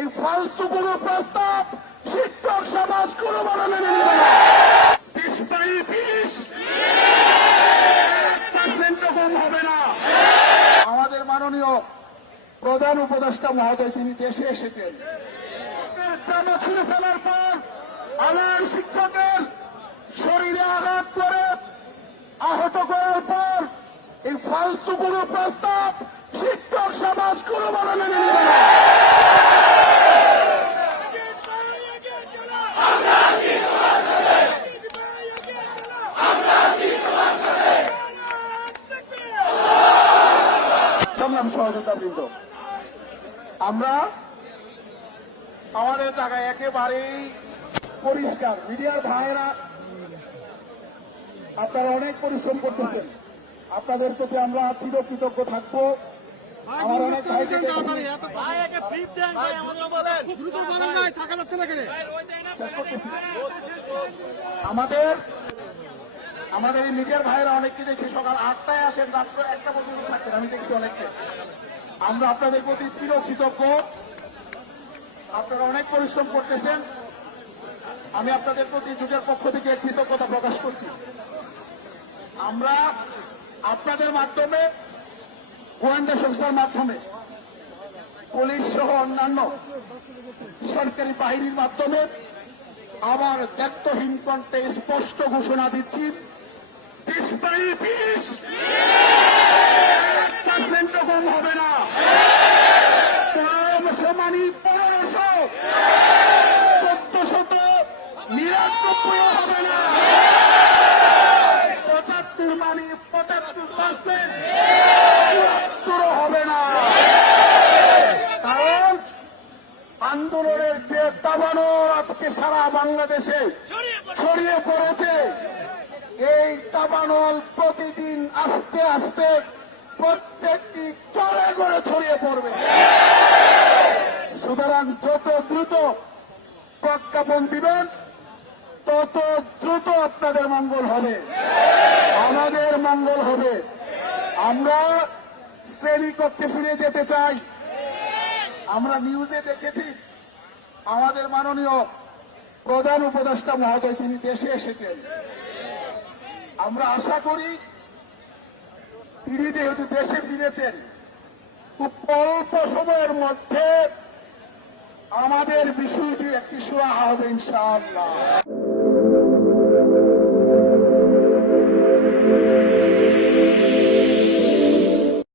এই ফালতু কোনো প্রস্তাব শিক্ষক সমাজ কোনো বড় মেনে নেবে না। 20% কম হবে না। আমাদের মাননীয় প্রধান উপদেষ্টা মহোদয় তিনি দেশে এসেছেন, জামা ছিঁড়ে ফেলার পর আমার শিক্ষকের শরীরে আঘাত করে আহত করার পর এই ফালতু কোনো প্রস্তাব শিক্ষক সমাজ কোনো বড় মেনে নেবে না। সহযোগিতাবৃন্দ, আমরা আমাদের জায়গায় একেবারেই পরিষ্কার। মিডিয়ার ভাইয়েরা আপনারা অনেক পরিশ্রম করতেছেন, আপনাদের প্রতি আমরা চিরকৃতজ্ঞ থাকবো। আমার অনেক আমাদের এই মিডিয়ার ভাইয়েরা অনেককে দেখি সকাল 8টায় আসেন, রাত্র 1টা পর্যন্ত থাকেন, আমি দেখছি অনেককে। আমরা আপনাদের প্রতি চিরকৃতজ্ঞ, আপনারা অনেক পরিশ্রম করতেছেন। আমি আপনাদের প্রতি জোটের পক্ষ থেকে কৃতজ্ঞতা প্রকাশ করছি। আমরা আপনাদের মাধ্যমে, গোয়েন্দা সংস্থার মাধ্যমে, পুলিশ সহ অন্যান্য সরকারি বাহিনীর মাধ্যমে আবার দায়িত্বহীন কণ্ঠে স্পষ্ট ঘোষণা দিচ্ছি, 20% কম হবে না। 1500 মানে 1500, 1499 হবে না। 75 মানে 75%, 74 হবে না। কারণ আন্দোলনের যে দাবানল আজকে সারা বাংলাদেশে ছড়িয়ে পড়েছে, এই দাবানল প্রতিদিন আস্তে আস্তে প্রত্যেকটি ঘরে ঘরে ছড়িয়ে পড়বে। সুতরাং যত দ্রুত প্রজ্ঞাপন দিবেন তত দ্রুত আপনাদের মঙ্গল হবে, আমাদের মঙ্গল হবে। আমরা শ্রেণীকক্ষে ফিরে যেতে চাই। আমরা নিউজে দেখেছি আমাদের মাননীয় প্রধান উপদেষ্টা মহোদয় তিনি দেশে এসেছেন। আমরা আশা করি তিনি যেহেতু দেশে ফিরেছেন, খুব অল্প সময়ের মধ্যে আমাদের বিষয়টির একটি সুরাহা হবে ইনশাআল্লাহ।